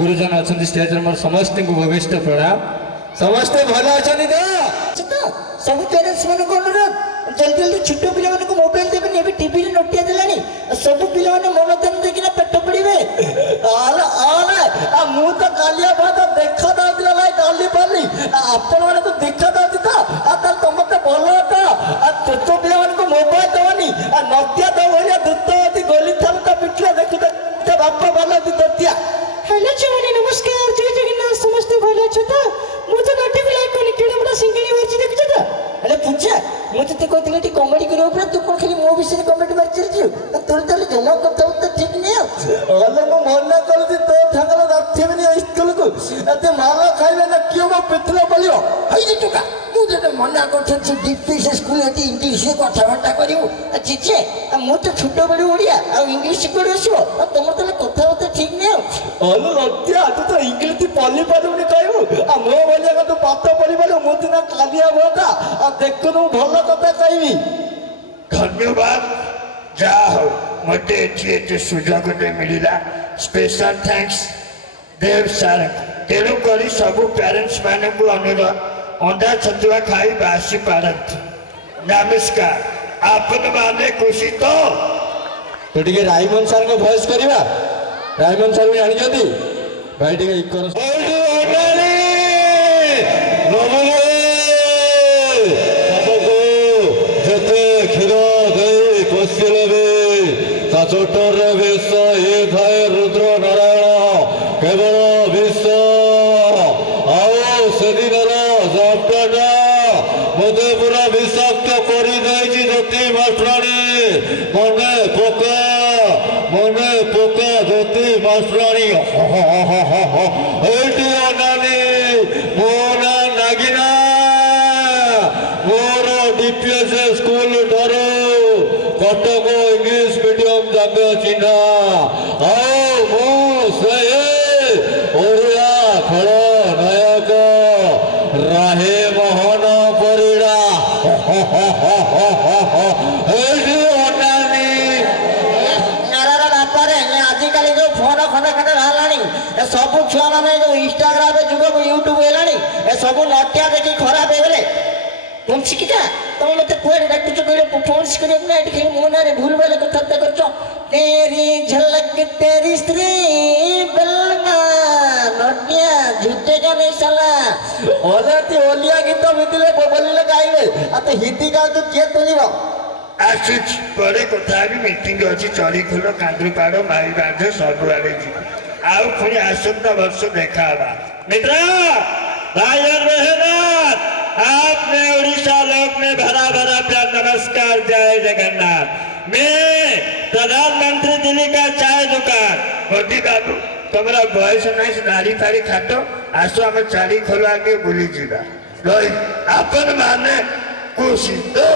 गुरुजन अच्छा स्टेज मोर समस्त को भविष्य प्रणाम समस्त भल अच्छा तो सब पेरेंट्स मन को अनुरोध जल्दी जल्दी छोट पिला मन को मोबाइल देबे एबे टीवी रे नोटिया देलानी सब पिला मन मन ध्यान देकिना पेट पड़िबे आला आला आ मु तो कालिया भात देखा दादिला भाई डाली पाली आपण मन को देखा दादी था आ त तमते भलो था आ छोट पिला मन को मोबाइल दवनी आ नोटिया दवलिया दुत्तवती गोली थाल का पिटला देखु त बापा वाला दी दतिया हेलो चवनी नमस्कार जय जगन्नाथ समस्त भलो छ त मु तो नोटी को लाइक कोनी केडा बडा सिंगणी वर्ची देखु छ त अरे पूछा मु तते कहतले टी कॉमेडी करियो पर तू कोन खाली मो विषय कॉमेडी मारची छु तोर तले जमा करता त ठीक नहीं अले मो मन करती तो ठंगला जाथेबनी स्कूल को अते मारा खाइले ना कियो मो पितला पलियो हई टुका तू जे मना करछ छु डीपीएस स्कूल एटी इंग्लिश कथा बता करियो चिचे मु तो छोटो बड़ी ओडिया आ इंग्लिश पढियो तुम तले कथा बता ठीक नहीं अले रत्या तू तो इंग्लिश पली पारुनी कहबो आ मो बोलिया का तू पाठ पढि बोलो मु दिना कालिया बोका आ देखो तू भलो कथा कहबी धन्यवाद जा हो मते एते सुजोग दे मिलिला स्पेशल थैंक्स देव सर तेणु करी सब पेरेंट्स माने को अनुरोध अंडा छतुआ खाई बासी पारत नमस्कार आपन माने खुशी तो टिके रायमन सर को वॉइस करबा रायमन सर भी आनी जदी भाई टिके इकर ओडू ओडाली नमो सबको जते खिरो दे कोसिलबे ता छोटर विश्व ए भाई रुद्र नारायण केवल विश्व आओ सेदिनर जापटा मते पूरा विषाक्त करी दैछि जति मास्टरानी मने पोका जति मास्टरानी एटी अनानी मोना नागिना मोर डीपीएस स्कूल डरो कटक इंग्लिश मीडियम जाग चिन्हा आओ मो से ओडिया खल नायक राहे मोहन परिड़ा एटी अनानी नारा बापा रे आजिकल जो फोन खंडे खंडे बाहरलानी ए सब छुआ माने जो इंस्टाग्राम पे जुग यूट्यूब हेलानी ए सब नटिया देखि खराब हे गेले तुम शिखिता तुम मते कोड डाक्टु छ कहले परफॉर्मेंस करे ना एटी खेल मोना रे भूल वाले कथा त करछो तेरी झलक तेरी स्त्री बलना नटिया झूठे का नहीं साला ओलाती ओलिया गीत मिथिले बोलिले गाइबे आ त हिंदी गा तो के तोलिबो आसुच बड़े कथा भी मीटिंग अच्छी चढ़ी खोल कांदू पाड़ मारी बांध सब आड़े जी आउ पुणी आसंता वर्ष देखा मित्र भाई और बहन आपने उड़ीसा लोक में भरा भरा प्यार नमस्कार जय जगन्नाथ मैं प्रधानमंत्री दिल्ली का चाय दुकान मोदी बाबू तुम्हारा बयस नहीं नारी फाड़ी खात आसो आम चाली खोल आगे बुली जा अपन माने खुशी तो